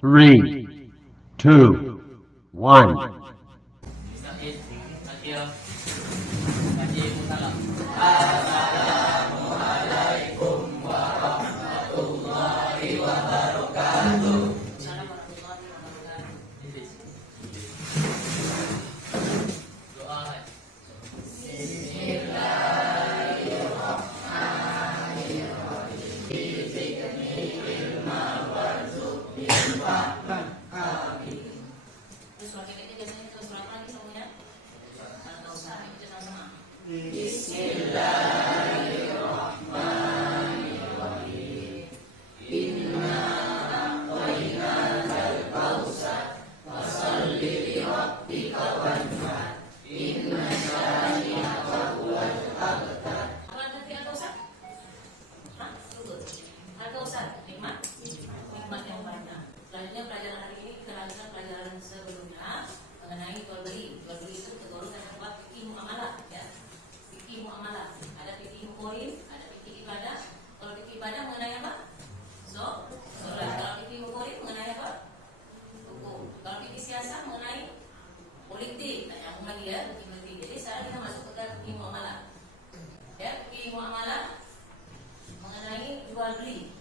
Three, two, one. Terus wakilnya biasanya terus surat lagi semuanya. Atau usah itu sama-sama. Apa tadi atau usah? Hah? Tunggu. Atau usah? Nikmat? Nikmat yang banyak. Selanjutnya pelajaran hari ini kita lanjutkan pelajaran sebelumnya mengenai jual beli. Jual beli itu tergolong dalam bab fikih muamalah, ya. Fikih muamalah. Ada fikih koin, ada fikih ibadah. Kalau fikih ibadah mengenai apa? Sholat. Kalau fikih koin mengenai apa? Hukum. Kalau fikih siasat mengenai politik. Nah, yang lagi ya, fikih politik. Jadi sekarang kita masuk ke fikih muamalah. Ya, fikih muamalah mengenai jual beli.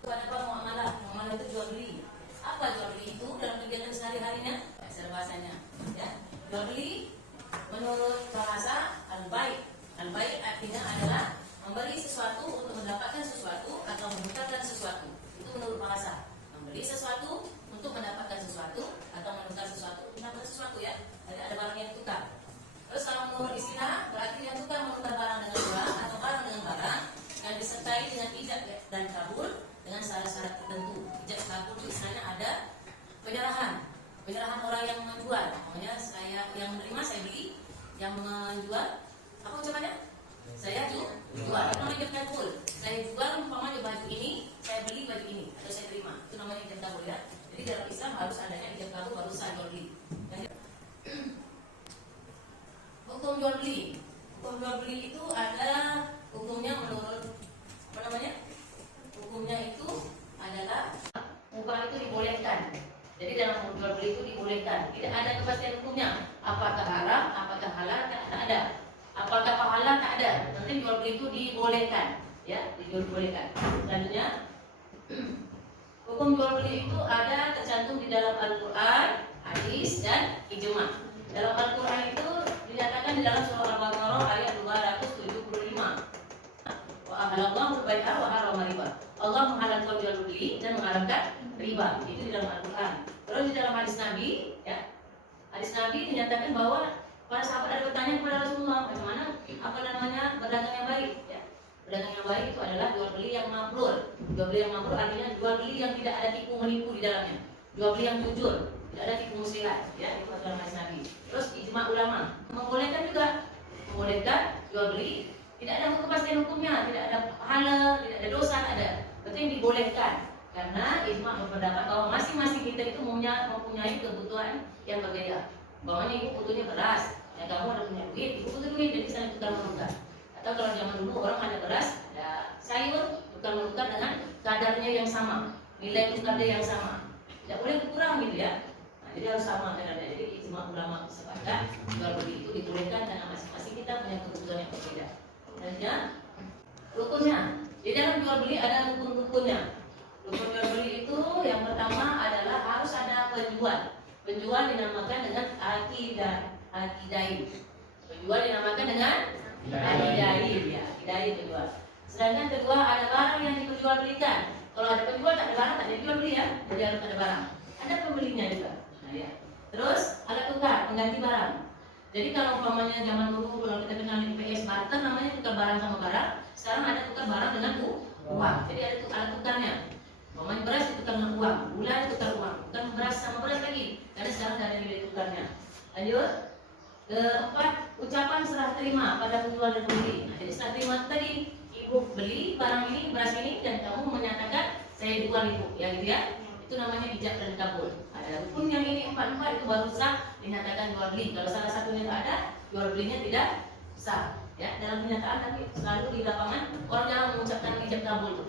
Apa muamalah? Muamalah itu jual beli. Apa jual beli itu dalam kegiatan sehari-harinya? Bahasa bahasanya, ya. Jual beli menurut bahasa al-bai'. Al-bai' artinya adalah membeli sesuatu untuk mendapatkan sesuatu atau menukarkan sesuatu. Itu menurut bahasa. Membeli sesuatu untuk mendapatkan sesuatu atau menukar sesuatu untuk mendapatkan sesuatu, ya. Jadi ada barang yang ditukar. Terus kalau menurut istilah berarti yang tukar menukar barang dengan barang atau barang dengan barang yang disertai dengan ijab dan kabul dengan syarat-syarat tertentu. Ijab kabul itu istilahnya ada penyerahan orang yang menjual. Pokoknya saya yang menerima saya beli, yang menjual apa ucapannya? Saya jual. Itu namanya ijab kabul. Saya jual umpamanya baju ini, saya beli baju ini atau saya terima. Itu namanya ijab kabul, ya. Jadi dalam Islam harus adanya ijab kabul baru sah jual beli. Hukum jual beli. Hukum jual beli itu ada hukumnya menurut apa namanya? Hukumnya itu adalah mubah itu dibolehkan. Jadi dalam jual beli itu dibolehkan. Tidak ada kepastian hukumnya. Apakah haram, apakah halal, tak ada. Apakah halal, tak ada. Nanti jual beli itu dibolehkan, ya, dibolehkan. Selanjutnya, hukum jual beli itu ada tercantum di dalam Al-Quran, hadis dan ijma. Dalam Al-Quran itu dinyatakan di dalam surah Al-Baqarah ayat 275. Wa ahalallahu al-bai'a wa harrama riba. Allah menghalalkan jual beli dan mengharamkan riba. Itu di dalam Al-Quran. Terus di dalam hadis Nabi, ya, hadis Nabi dinyatakan bahwa para sahabat ada bertanya kepada Rasulullah, bagaimana apa namanya berdagang yang baik, ya. Berdagang yang baik itu adalah jual beli yang mabrur. Jual beli yang mabrur artinya jual beli yang tidak ada tipu menipu di dalamnya. Jual beli yang jujur, tidak ada tipu muslihat, ya, itu adalah hadis Nabi. Terus ijma ulama membolehkan juga, membolehkan jual beli. Tidak ada kepastian hukumnya, tidak ada pahala, tidak ada dosa, ada. Itu yang dibolehkan. Karena ijma berpendapat bahwa masing-masing kita itu mempunyai kebutuhan yang berbeda. Bahwa ibu butuhnya beras, ya kamu ada punya duit, ibu butuh duit, jadi saling tukar menukar. Atau kalau zaman dulu orang ada beras, ada sayur, tukar menukar dengan kadarnya yang sama, nilai tukarnya yang sama. Tidak boleh berkurang gitu, ya. Nah, jadi harus sama kadarnya. Jadi ijma ulama sepakat jual beli itu dibolehkan karena masing-masing kita punya kebutuhan yang berbeda. Selanjutnya, rukunnya. Di dalam jual beli ada rukun-rukunnya. Rukun jual beli itu yang pertama adalah harus ada penjual. Penjual dinamakan dengan akidain. Penjual dinamakan dengan akidain, ya, akidain penjual. Sedangkan kedua ada barang yang diperjualbelikan. Kalau ada penjual tak ada barang, tak ada jual beli, ya. Jadi harus ada barang. Ada pembelinya juga. Nah, ya. Terus ada tukar, pengganti barang. Jadi kalau umpamanya zaman dulu kalau kita kenal di PS barter namanya tukar barang sama barang, sekarang ada tukar barang dengan uang. Jadi ada tukarnya. Umpamanya beras ditukar dengan uang, gula ditukar uang, bukan beras sama beras lagi. Karena sekarang tidak ada nilai tukarnya. Lanjut, keempat, ucapan serah terima pada penjual dan pembeli. Nah, jadi serah terima tadi, ibu beli barang ini, beras ini, dan kamu menyatakan saya jual ibu, ya gitu, ya. Itu namanya ijab dan kabul. Ada rukun yang ini empat itu baru sah dinyatakan jual beli. Kalau salah satunya tidak ada, jual belinya tidak sah. Ya, dalam kenyataan tapi selalu di lapangan orang jarang mengucapkan ijab kabul.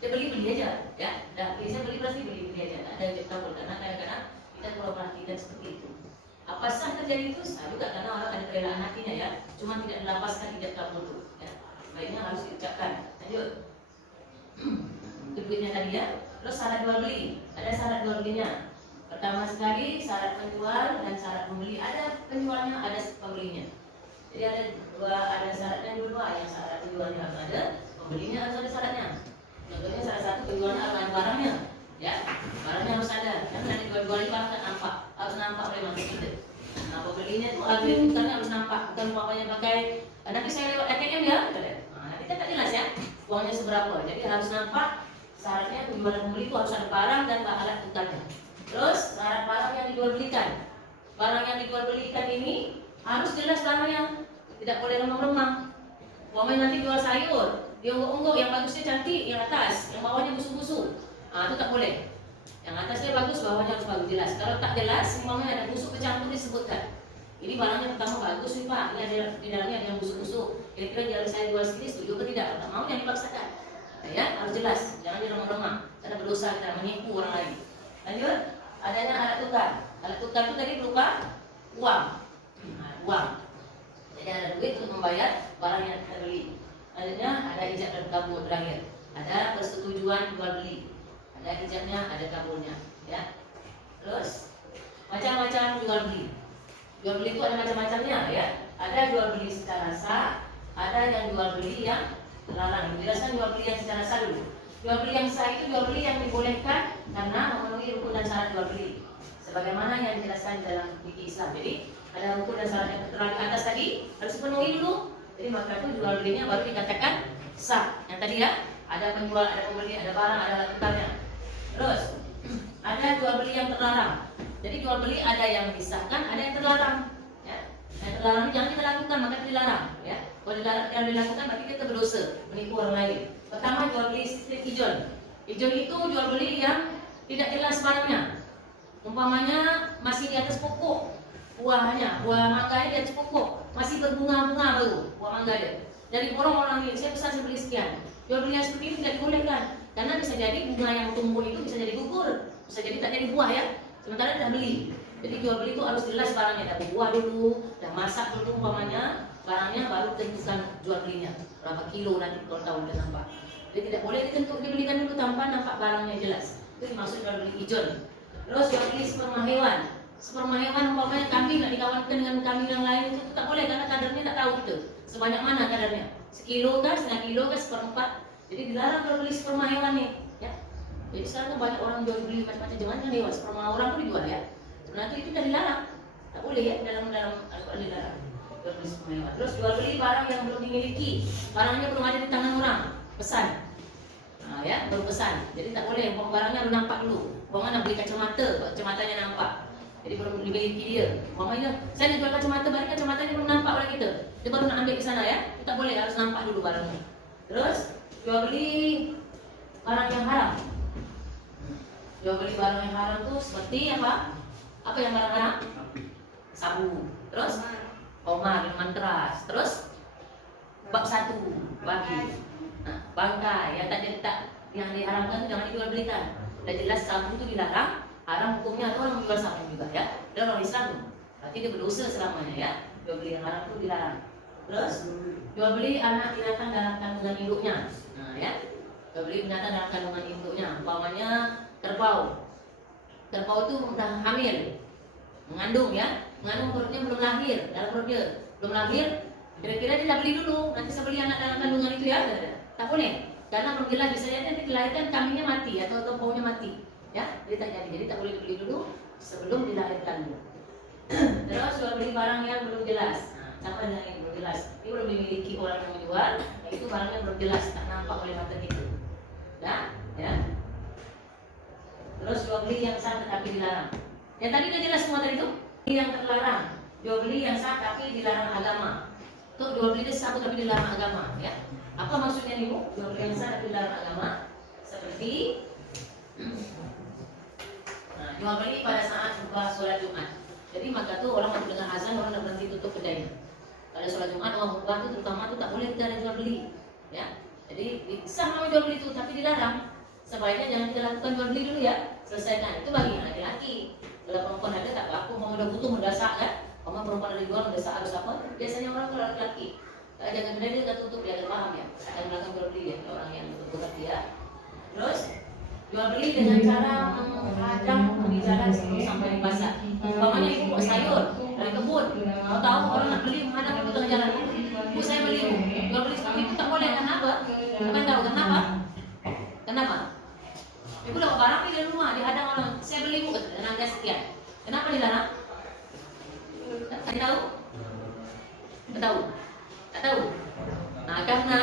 Dia beli aja, ya. Dan biasanya beli pasti beli aja, tak ada ijab kabul. Karena kadang-kadang kita kurang perhatikan seperti itu. Apa sah terjadi itu? Sah juga karena orang ada kerelaan hatinya, ya. Cuma tidak dilapaskan ijab kabul itu, ya. Baiknya harus diucapkan. Lanjut. Berikutnya tadi, ya. Terus syarat jual beli, ada syarat jual belinya. Pertama sekali syarat penjual dan syarat pembeli. Ada penjualnya, ada pembelinya. Jadi ada syaratnya dua, yang syarat penjualnya harus ada, pembelinya harus ada syaratnya. Contohnya salah satu penjualnya harus ada barangnya, ya. Barangnya harus ada. Karena nanti jual-jual itu harus nampak oleh mata kita. Nah, pembelinya itu harus nampak, bukan umpamanya pakai. Nanti saya lewat ATM ya, nah, nanti kan tak jelas ya, uangnya seberapa. Jadi harus nampak. Syaratnya penjual dan pembeli itu harus ada barang dan alat tukarnya. Terus syarat barang yang dijual belikan. Barang yang dijual belikan ini harus jelas barangnya, tidak boleh remang-remang. Umpamanya nanti jual sayur, dia ungguk-ungguk, yang bagusnya cantik, yang atas, yang bawahnya busuk-busuk. Itu tak boleh. Yang atasnya bagus, bawahnya harus bagus, jelas. Kalau tak jelas, umpamanya ada busuk bercampur disebutkan. Ini barangnya pertama bagus nih Pak, ini ada di dalamnya ada yang busuk-busuk. Kira-kira saya jual sini setuju atau tidak? Tak mau yang dipaksakan. Ya, harus jelas, jangan diremang-remang. Karena berdosa kita menipu orang lain. Lanjut, adanya alat tukar. Alat tukar itu tadi berupa uang. Uang. Jadi ada duit untuk membayar barang yang kita beli. Adanya ada ijab dan kabul terakhir. Ada persetujuan jual beli. Ada ijabnya, ada kabulnya. Ya. Terus macam-macam jual beli. Jual beli itu ada macam-macamnya, ya. Ada jual beli secara sah, ada yang jual beli yang terlarang. Menjelaskan jual beli yang secara sah dulu. Jual beli yang sah itu jual beli yang dibolehkan karena memenuhi rukun dan syarat jual beli. Sebagaimana yang dijelaskan dalam fikih Islam. Jadi ada rukun dan syarat yang tertera di atas tadi harus dipenuhi dulu. Jadi maka itu jual belinya baru dikatakan sah. Yang tadi ya, ada penjual, ada pembeli, ada barang, ada alat tukarnya. Terus ada jual beli yang terlarang. Jadi jual beli ada yang disahkan, ada yang terlarang. Ya. Yang terlarang itu jangan kita lakukan, maka dilarang. Ya. Kalau dilakukan berarti kita berdosa, menipu orang lain. Pertama jual beli strip ijon. Ijon itu jual beli yang tidak jelas barangnya. Umpamanya masih di atas pokok buahnya, buah mangga di atas pokok, masih berbunga-bunga baru buah mangga dia. Dari orang-orang ini saya pesan saya beli sekian. Jual beli yang seperti ini tidak dibolehkan karena bisa jadi bunga yang tumbuh itu bisa jadi gugur, bisa jadi tak jadi buah ya. Sementara tidak beli. Jadi jual beli itu harus jelas barangnya, dah buah dulu, dah masak dulu umpamanya. Barangnya baru tentukan jual belinya berapa kilo nanti kalau tahu dan nampak. Jadi tidak boleh dibelikan dulu tanpa nampak barangnya jelas. Itu dimaksud jual beli ijon. Terus jual beli sperma hewan. Sperma hewan umpamanya kambing nak dikawinkan dengan kambing yang lain itu tak boleh karena kadarnya tak tahu kita. Sebanyak mana kadarnya? Sekilo kah, setengah kilo kah, seperempat. Jadi dilarang jual beli sperma hewan nih. Ya. Jadi sekarang banyak orang jual beli macam-macam jangan hewan. Sperma orang pun dijual ya. Sebenarnya itu dah dilarang. Tak boleh ya dalam Al-Quran dilarang. Terus jual beli barang yang belum dimiliki, barangnya belum ada di tangan orang, pesan, ya baru pesan. Jadi tak boleh, barangnya belum nampak dulu. Orang nak beli kacamata, kacamatanya nampak, jadi belum dimiliki dia. Umpamanya saya nak jual kacamata, barang kacamatanya belum nampak oleh kita, dia baru nak ambil ke sana ya. Tak boleh, harus nampak dulu barangnya. Terus jual beli barang yang haram. Jual beli barang yang haram tu seperti apa? Apa yang barang haram? Sabu. Terus Omar, minuman keras. Terus bab satu bagi bangkai yang yang diharamkan jangan dijual belikan. Dah jelas sabu itu dilarang, haram hukumnya atau orang menjual sabu juga ya. Dan orang Islam berarti dia berdosa selamanya ya. Jual beli yang haram itu dilarang. Terus jual beli anak binatang dalam kandungan induknya. Ya. Jual beli binatang dalam kandungan induknya. Umpamanya kerbau. Kerbau itu dah hamil, mengandung ya. Mengandung perutnya belum lahir, dalam perut dia belum lahir, kira-kira dia dah beli dulu, nanti sebeli anak dalam kandungan itu ya, tak boleh, karena belum jelas bisa jadi nanti dilahirkan kambingnya mati atau baunya mati, ya, jadi tak jadi tak boleh dibeli dulu sebelum dilahirkan dulu. Terus jual beli barang yang belum jelas, sama dengan ini belum jelas, ini belum dimiliki orang yang menjual, itu barangnya belum jelas, tak nampak oleh mata itu, ya. Terus jual beli yang sah tetapi dilarang, yang tadi udah jelas semua tadi itu. Yang terlarang, jual beli yang sah tapi dilarang agama. Itu jual beli sah tapi dilarang agama, ya. Apa maksudnya nih Bu? Jual beli yang sah tapi dilarang agama seperti jual beli pada saat khutbah sholat Jumat. Jadi maka tuh orang waktu dengar azan orang nak berhenti tutup kedainya. Pada sholat Jumat orang khutbah itu terutama tuh tak boleh kita ada jual beli, ya. Jadi sah nama jual beli itu tapi dilarang. sebaiknya jangan kita lakukan jual beli dulu ya, selesaikan. Itu bagi yang laki-laki. Kalau perempuan ada tak apa, mau udah butuh mendesak kan, kalau perempuan ada jual mendesak harus apa? Biasanya orang kalau laki-laki jangan benar dia tutup, dia paham ya, akan melakukan jual beli ya, orang yang betul dia. Terus jual beli dengan cara menghadang di jalan sampai di pasar. Umpamanya ibu bawa sayur dari kebun, mau tahu orang nak beli menghadang di tengah jalan. Bu saya beli, jual beli seperti itu tak boleh. Kenapa? Bukan tahu kenapa? Kenapa? Ibu dapat barang di rumah dihadang orang. Saya beli bu dengan harga sekian. Kenapa dilarang? Tak tahu? Tak tahu? Tak tahu? Nah, karena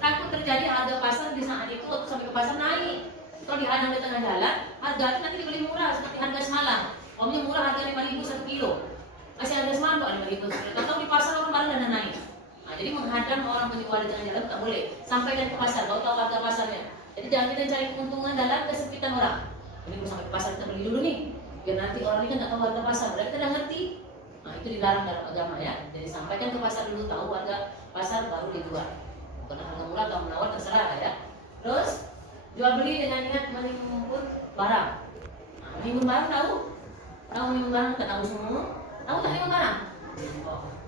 takut terjadi harga pasar di saat itu waktu sampai ke pasar naik. Kalau dihadang di tengah jalan, harga itu nanti dibeli murah seperti harga semalam. Omnya murah harga 5.000 1 kilo. Masih harga semalam kok 5.000. Kalau di pasar orang barang dan naik. Nah, jadi menghadang orang penjual di tengah jalan tak boleh. Sampaikan ke pasar, baru tahu harga pasarnya. Jadi jangan kita cari keuntungan dalam kesempitan orang. Jadi mau sampai ke pasar kita beli dulu nih, biar nanti orang ini kan tak tahu harga pasar. Berarti kita dah ngerti. Nah, itu dilarang dalam agama ya. Jadi sampaikan ke pasar dulu, tahu harga pasar baru dijual. Bukan harga murah atau menawar terserah ya. Terus jual beli dengan niat menimbun barang. Nah, menimbun barang tahu? Tahu menimbun barang tak tahu semua? Tahu tak menimbun barang?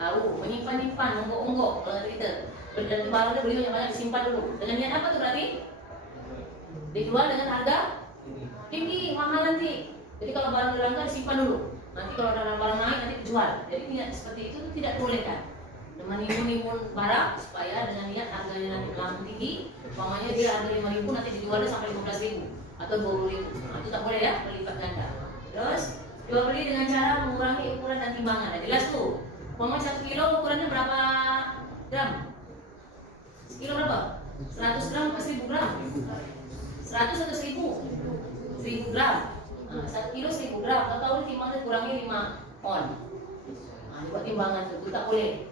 Tahu, menyimpan-nyimpan, ungguk-ungguk kalau kita. Dan barang itu beli banyak-banyak disimpan dulu. Dengan niat apa tuh berarti? Dijual dengan harga tinggi, mahal nanti. Jadi kalau barang dilanggar disimpan dulu. Nanti kalau ada barang naik nanti dijual. Jadi niat seperti itu tidak boleh kan? Menimbun-nimbun barang supaya dengan niat harganya nanti melambung tinggi. Umpamanya dia harga 5.000 nanti dijualnya sampai 15.000 atau 20.000. Nah, itu tak boleh ya, berlipat ganda. Terus jual beli dengan cara mengurangi ukuran dan timbangan. Nah, jelas tuh. Umpamanya 1 kilo ukurannya berapa gram? Kilo berapa? 100 gram ke 1.000 gram? 100 atau 1.000? 1.000 gram. Nah, 1 kilo 1.000 gram. Kalau tahu timbangnya kurangi 5 on. Nah, buat timbangan itu tak boleh.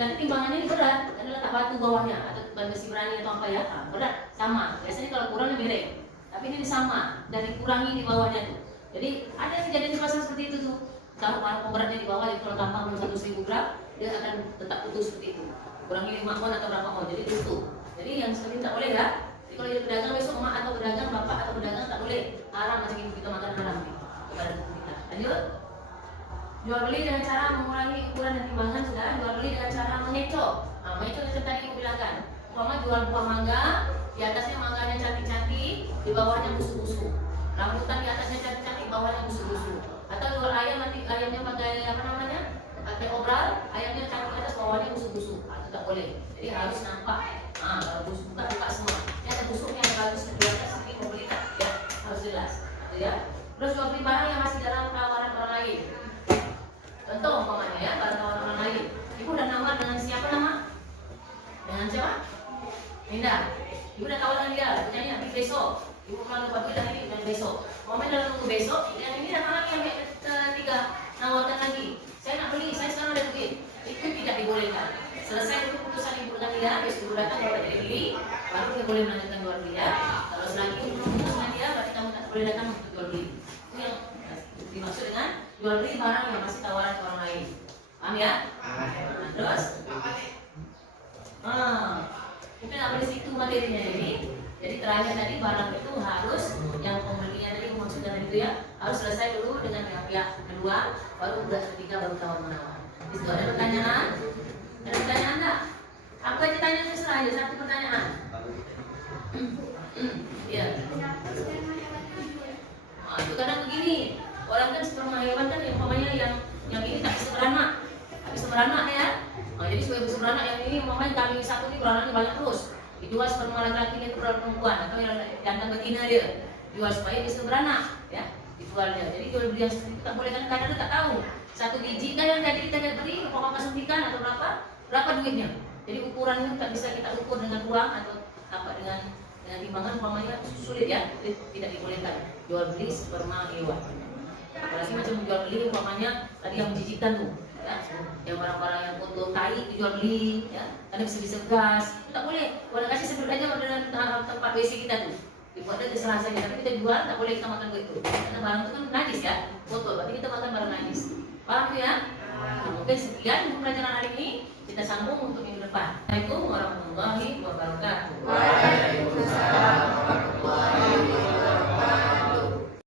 Nanti timbangannya ini berat, ada letak batu bawahnya atau besi berani atau apa ya, berat sama. Biasanya kalau kurang lebih miring, tapi ini sama dan dikurangi di bawahnya tuh. Jadi ada kejadian di pasar seperti itu tuh. Kalau barang pemberatnya di bawah, jadi kalau tambah 1.000 gram, dia akan tetap putus seperti itu. Kurangi 5 on atau berapa on, jadi tutup. Jadi yang seperti itu tak boleh ya. Jadi kalau jadi pedagang besok emak atau pedagang bapak atau pedagang tak boleh. Haram macam itu kita makan haram kepada kita. Lanjut. Jual beli dengan cara mengurangi ukuran dan timbangan sudah. Jual beli dengan cara mengecoh. Nah, mengecoh itu tadi aku bilangkan. Umpama jual buah mangga, di atasnya mangganya cantik-cantik, di bawahnya busuk-busuk. Rambutan di atasnya cantik-cantik, di bawahnya busuk-busuk. Atau jual ayam nanti ayamnya pakai apa namanya? Pakai obral, ayamnya cantik atas, bawahnya busuk-busuk. Nah, itu tak boleh. Jadi harus nampak. Ah, kalau busuk buka semua. Ini ada busuknya yang bagus di atas ini mau beli tak? Ya, harus jelas. Gitu ya. Terus jual beli barang yang masih dalam tawaran orang lain. Contoh umpamanya ya, barang tawaran orang lain. Ibu udah nawar dengan siapa nama? Dengan siapa? Linda. Ibu udah tawaran dia, nyanyi habis besok. Ibu kalau lupa duit nanti dan besok. Umpamanya dalam nunggu besok, yang ini datang lagi yang ketiga nawarkan lagi. Saya nak beli, saya sekarang ada duit. Itu tidak dibolehkan. Selesai itu keputusan ibu dengan dia, besok ibu datang kalau tidak beli, baru dia boleh melanjutkan jual beli ya. Kalau selagi ibu putus dengan dia, berarti kamu tak boleh datang untuk jual beli. Itu yang dimaksud dengan jual beli barang yang masih tawaran ke orang lain. Paham ya? Nah, terus? Mungkin apa di situ materinya ini. Jadi terakhir tadi barang itu harus yang pembelinya tadi maksudnya itu ya harus selesai dulu dengan pihak kedua, baru udah ketiga baru tawar menawar. Di situ ada pertanyaan? Ada pertanyaan enggak? Aku aja tanya terserah aja satu pertanyaan. Iya. Nah, itu kadang begini. Orang kan sperma hewan kan yang umpamanya yang ini tak bisa beranak. Tak bisa beranak ya. Nah, jadi supaya bisa beranak yang ini umpamanya kambing satu ini beranaknya banyak terus. Dijual sperma laki-laki dia berat perempuan atau yang jantan betina dia. Jual supaya bisa beranak ya. Dijualnya. Jadi jual beli yang seperti itu tak boleh kan kadang kita tak tahu. Satu biji kan yang tadi kita beli apa suntikan atau berapa duitnya. Jadi ukurannya tak bisa kita ukur dengan uang atau apa dengan timbangan umpamanya sulit ya. Tidak dibolehkan jual beli sperma hewan. Apalagi macam jual beli umpamanya tadi yang menjijikkan tuh ya, yang barang-barang yang kotor tai dijual beli ya, ada bisa gas itu tak boleh. Kalau kasih sebut aja dengan tempat WC kita tuh dibuat aja terserah saja, tapi kita jual tak boleh kita makan begitu karena barang itu kan najis ya, kotor, berarti kita makan barang najis. Paham tuh ya? Nah, mungkin sekian pelajaran hari ini, kita sambung untuk minggu depan. Assalamualaikum warahmatullahi wabarakatuh. Waalaikumsalam.